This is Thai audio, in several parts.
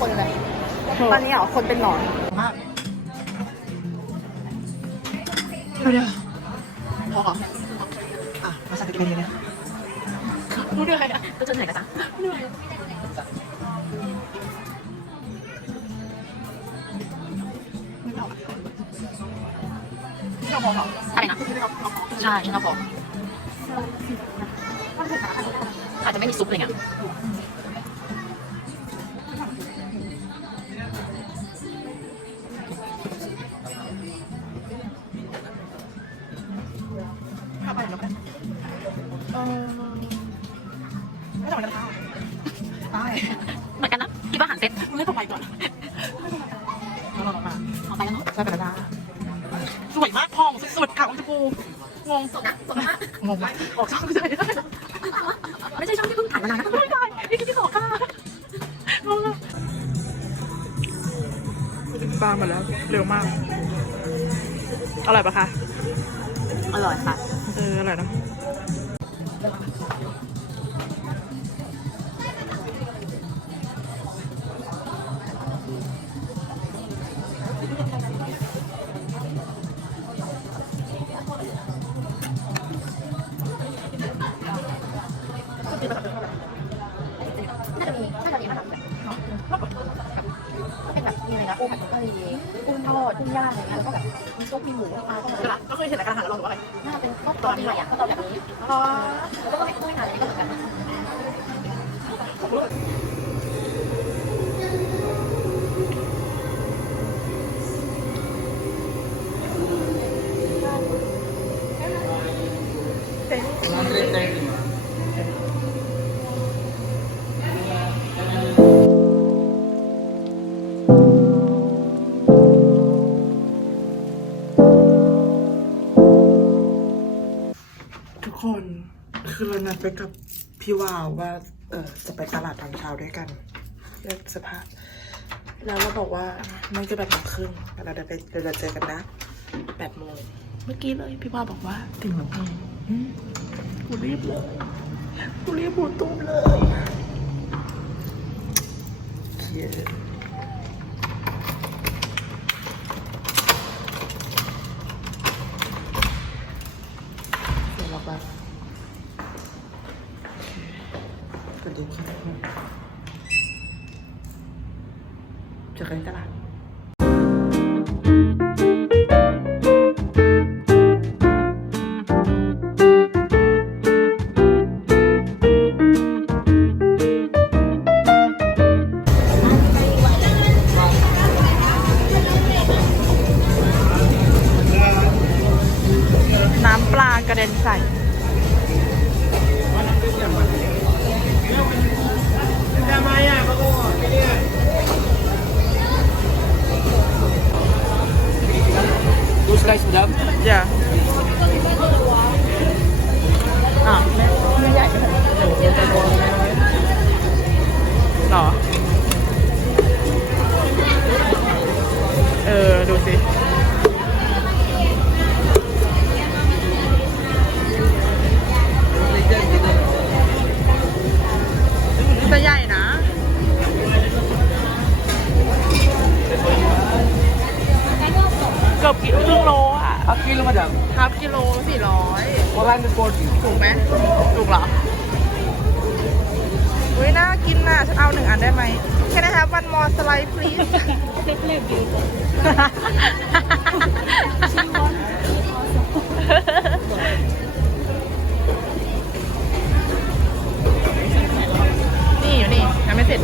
ตอนนี้เหรอคนเป็นหนอนมากเดี๋ยวพอเหรออะมาสั่งกินเลยเนี่ยรู้เรื่องอะไรอะก็จะไหนกันจ๊ะที่เราพอเหรออะไรนะใช่ฉันก็พออาจจะไม่มีซุปอะไรเงีู้งงสดนะสดมากงงไหมออกช่องก็ได้ไม่ใช่ช่องที่เพิ่งถ่ายมานานนะไม่ได้นี่คือที่สองค่ะงงอะปลามาแล้ว เร็วมาก อร่อยปะคะ อร่อยค่ะ เออ อร่อยเนะ ยเห็นแต่การอาหารแล้วลองดูว่าอะไรน่าเป็นข้าวตอนใหม่อะข้าวตอนแบบนี้อ๋อแล้วก็ไม่ไม่นานเลยก็เหมือนกันทุ ไปกับพี่วาวว่า เออจะไปตลาดตอนเช้าด้วยกันเลือกสภาพ แล้วเราบอกว่าไม่จะแบบโมงครึ่งเราเดี๋ยวไปเดี๋ยวเราเจอกันนะแปดโมงเมื่อกี้เลยพี่วาวบอกว่าถึงแล้วไงอืมกูรีบเลยกูรีบบูตุ้มเลยเยดเดี๋ยวเราแบบกระดิ่งขึ้น เจอ นี่อยู่นี่ยังไม่เสร็จ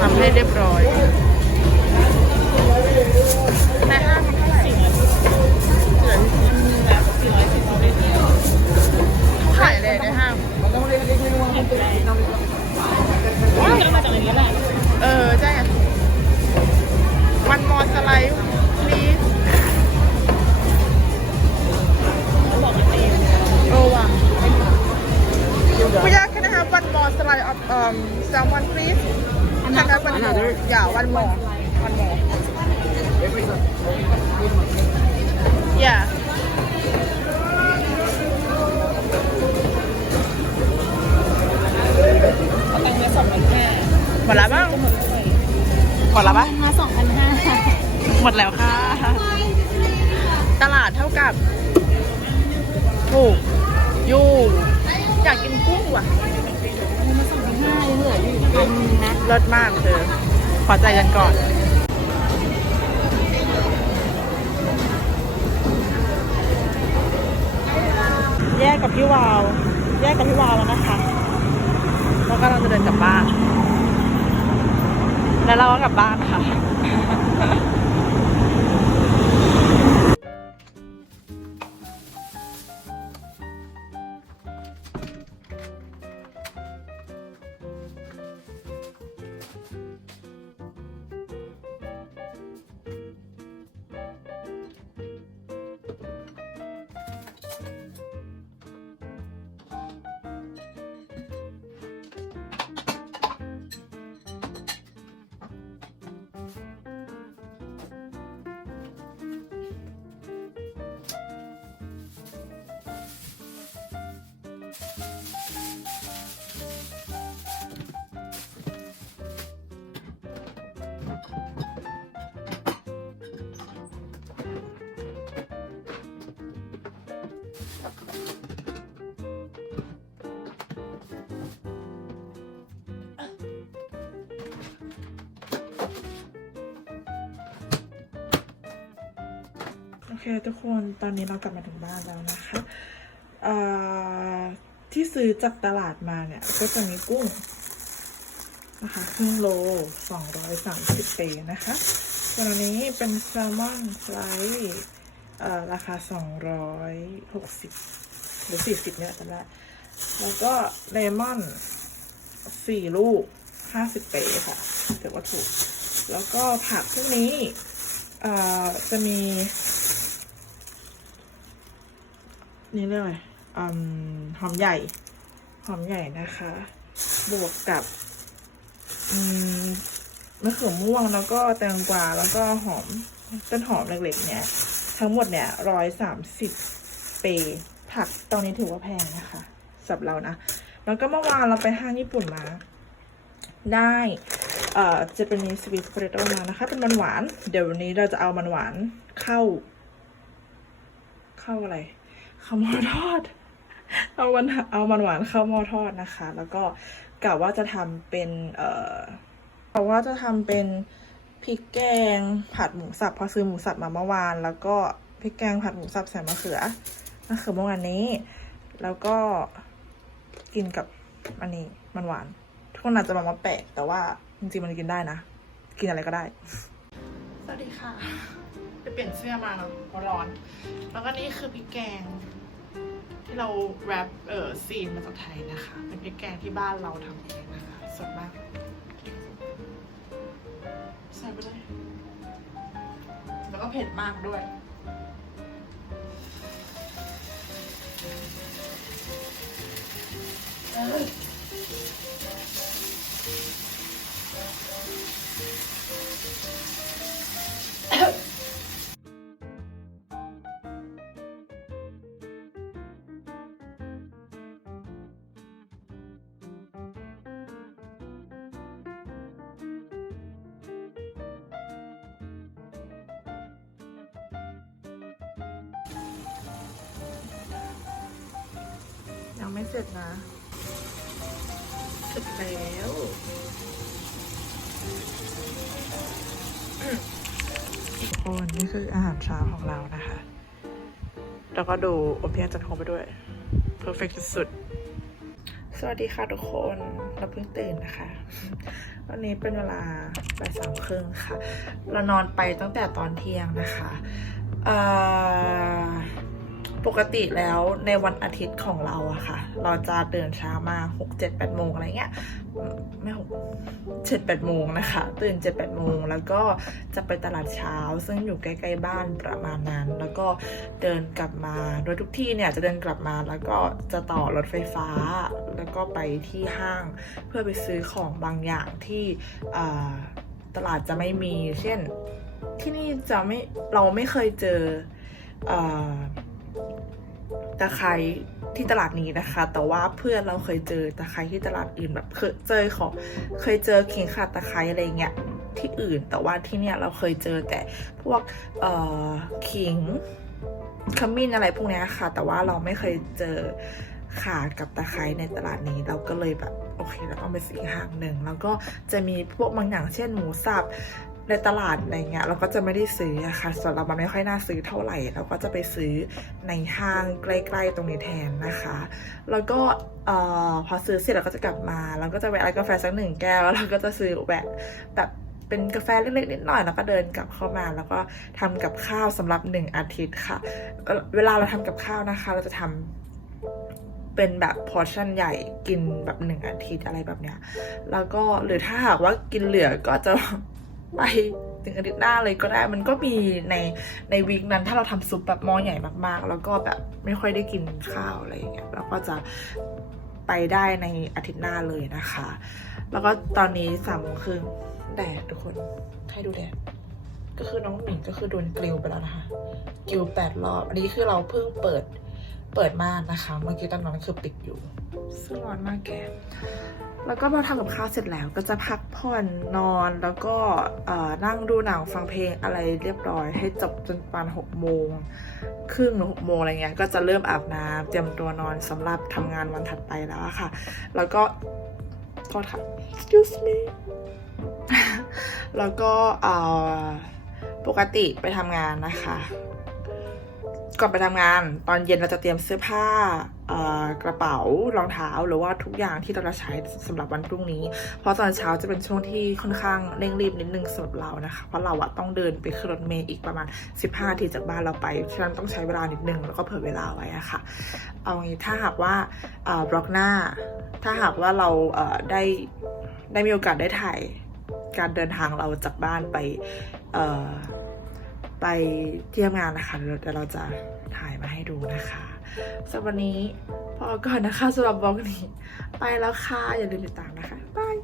ทำให้เรียบร้อย เออใช่ไงมันมอสไลด์ please เออว่ะ Kuya, can I have one more slice of um, salmon, please? Can I have one more? Another? Yeah, one more. One more. มดแล้วปะมาสองพันห้าหมดแล้วค่ะ ตลาดเท่ากับ ถูกยูอยากกินกุ้งว่ะมาสองพันห้ายังเหลืออยู่พันนึงนะเลิศมากเธอขอใจกันก่อนแยกกับพี่วาว แยกกับพี่วาวแล้วนะคะ แล้วก็เราจะเดินกลับบ้าน แล้วเราก็กลับบ้านค่ะ ทุกคนตอนนี้เรากลับมาถึงบ้านแล้วนะคะที่ซื้อจากตลาดมาเนี่ย ก็จะมีกุ้งนะคะครึ่งโล 230เปนะคะส่วนนี้เป็นแซลมอนไซส์เอ่อราคา 260 หรือ 40 เนี่ยจำได้แล้วก็เลมอน 4 ลูก 50 เปค่ะถือว่าถูก แล้วก็ผักพวกนี้จะมี นี่เรียกอะไรหอมใหญ่ หอมใหญ่นะคะ บวกกับมมะเขือม่วงแล้วก็แตงกวาแล้วก็หอมต้นหอมเล็กๆเนี่ย ทั้งหมดเนี่ยร้อยสามสิบเปผักตอนนี้ถือว่าแพงนะคะสำหรับเรานะ แล้วก็เมื่อวานเราไปห้างญี่ปุ่นมา ได้เอ่อจะเป็นสวีทโพเตโต้มานะคะ เป็นมันหวาน เดี๋ยววันนี้เราจะเอามันหวานเข้า เข้าอะไร ข้าวหม้อทอด เอามันเอามันหวานข้าวหม้อทอดนะคะ แล้วก็กะว่าจะทำเป็นเอ่อกะว่าจะทำเป็นพริกแกงผัดหมูสับพอซื้อหมูสับมาเมื่อวาน แล้วก็พริกแกงผัดหมูสับใส่มะเขือมะเขือเมื่อวานนี้ แล้วก็กินกับอันนี้มันหวานทุกคนอาจจะมองว่าแปลกแต่ว่าจริงๆมันกินได้นะ กินอะไรก็ได้ สวัสดีค่ะ ไปเปลี่ยนเสื้อมาเนาะเพราะร้อน แล้วก็นี่คือพริกแกง ที่เราแรปเออซีนมาจากไทยนะคะ เป็นพริกแกงที่บ้านเราทำเองนะคะสดมากใส่ไปเลยแล้วก็เผ็ดมากด้วย ยังไม่เสร็จนะ เสร็จแล้วทุกคนนี่คืออาหารเช้าของเรานะคะ แล้วก็ดูโอเพียนจัดโฮมไปด้วย perfect สุดๆสวัสดีค่ะทุกคนเราเพิ่งตื่นนะคะ วันนี้เป็นเวลาบ่ายสามครึ่งค่ะ เรานอนไปตั้งแต่ตอนเที่ยงนะคะ เอ่อ ปกติแล้วในวันอาทิตย์ของเราอะค่ะ เราจะตื่นเช้ามาหกเจ็ดแปดโมงอะไรเงี้ยไม่หกเจ็ดแปดโมงนะคะ ตื่นเจ็ดแปดโมงแล้วก็จะไปตลาดเช้า ซึ่งอยู่ใกล้ๆบ้านประมาณนั้น แล้วก็เดินกลับมาโดยทุกที่เนี่ยจะเดินกลับมาแล้วก็จะต่อรถไฟฟ้า แล้วก็ไปที่ห้างเพื่อไปซื้อของบางอย่างที่ตลาดจะไม่มี เช่นที่นี่จะไม่เราไม่เคยเจออ ตะไคร้ที่ตลาดนี้นะคะ แต่ว่าเพื่อนเราเคยเจอตะไคร้ที่ตลาดอื่นแบบเคยเจอของเคยเจอเข่งขาดตะไคร้อะไรเงี้ยที่อื่น แต่ว่าที่เนี่ยเราเคยเจอแต่พวกเอ่อขิงขมิ้นอะไรพวกเนี้ยค่ะ แต่ว่าเราไม่เคยเจอข่ากับตะไคร้ในตลาดนี้เราก็เลยแบบโอเคเราต้องไปซื้ออีกห้างหนึ่งแล้วก็จะมีพวกบางอย่างเช่นหมูสับ ในตลาดอะไรเงี้ยเราก็จะไม่ได้ซื้ออะค่ะ ส่วนเรามันไม่ค่อยน่าซื้อเท่าไหร่ เราก็จะไปซื้อในห้างใกล้ๆตรงนี้แทนนะคะ แล้วก็เอ่อพอซื้อเสร็จเราก็จะกลับมาเราก็จะแวะร้านกาแฟสักหนึ่งแก้วแล้วเราก็จะซื้อแวะแบบเป็นกาแฟเล็กๆนิดหน่อยแล้วก็เดินกลับเข้ามา แล้วก็ทำกับข้าวสำหรับหนึ่งอาทิตย์ค่ะ เวลาเราทำกับข้าวนะคะ เราจะทำเป็นแบบพอร์ชั่นใหญ่กินแบบหนึ่งอาทิตย์อะไรแบบเนี้ย แล้วก็หรือถ้าหากว่ากินเหลือก็จะ ไปถึงอาทิตย์หน้าเลยก็ได้ มันก็มีในในวีคนั้น ถ้าเราทำซุปแบบหม้อใหญ่มากๆ แล้วก็แบบไม่ค่อยได้กินข้าวอะไรอย่างเงี้ยเราก็จะไปได้ในอาทิตย์หน้าเลยนะคะ แล้วก็ตอนนี้สามโมงครึ่งแดดทุกคนให้ดูแดดก็คือน้องหมิงก็คือโดนกลิวไปแล้วนะคะกลิวแปดรอบ อันนี้คือเราเพิ่งเปิด เปิดม่านนะคะ เมื่อกี้ตอนนั้นคือปิดอยู่ซึ่งร้อนมากแก แล้วก็พอทำกับข้าวเสร็จแล้วก็จะพักผ่อนนอนแล้วก็นั่งดูหนังฟังเพลงอะไรเรียบร้อย ให้จบจนประมาณหกโมงครึ่งหรือหกโมงอะไรเงี้ยก็จะเริ่มอาบน้ำเตรียมตัวนอนสำหรับทำงานวันถัดไปแล้วค่ะ แล้วก็โทษค่ะ excuse me แล้วก็ปกติไปทำงานนะคะ ก่อนไปทำงาน ตอนเย็นเราจะเตรียมเสื้อผ้ากระเป๋ารองเท้าหรือว่าทุกอย่างที่เราจะใช้สำหรับวันพรุ่งนี้ เพราะตอนเช้าจะเป็นช่วงที่ค่อนข้างเร่งรีบนิดนึงสำหรับเรานะคะ เพราะเราอะต้องเดินไปขึ้นรถเมล์อีกประมาณ 15นาทีจากบ้านเราไปฉะนั้นต้องใช้เวลานิดนึงแล้วก็เผื่อเวลาไว้อะค่ะ เอางี้ถ้าหากว่าบล็อกหน้า ถ้าหากว่าเราเได้ได้มีโอกาสได้ถ่ายการเดินทางเราจากบ้านไป ไปที่ทำงานนะคะเดี๋ยวเดี๋ยวเราจะถ่ายมาให้ดูนะคะสำหรับวันนี้พอก่อนนะคะสำหรับบล็อกนี้ ไปแล้วค่ะ อย่าลืมติดตามนะคะบาย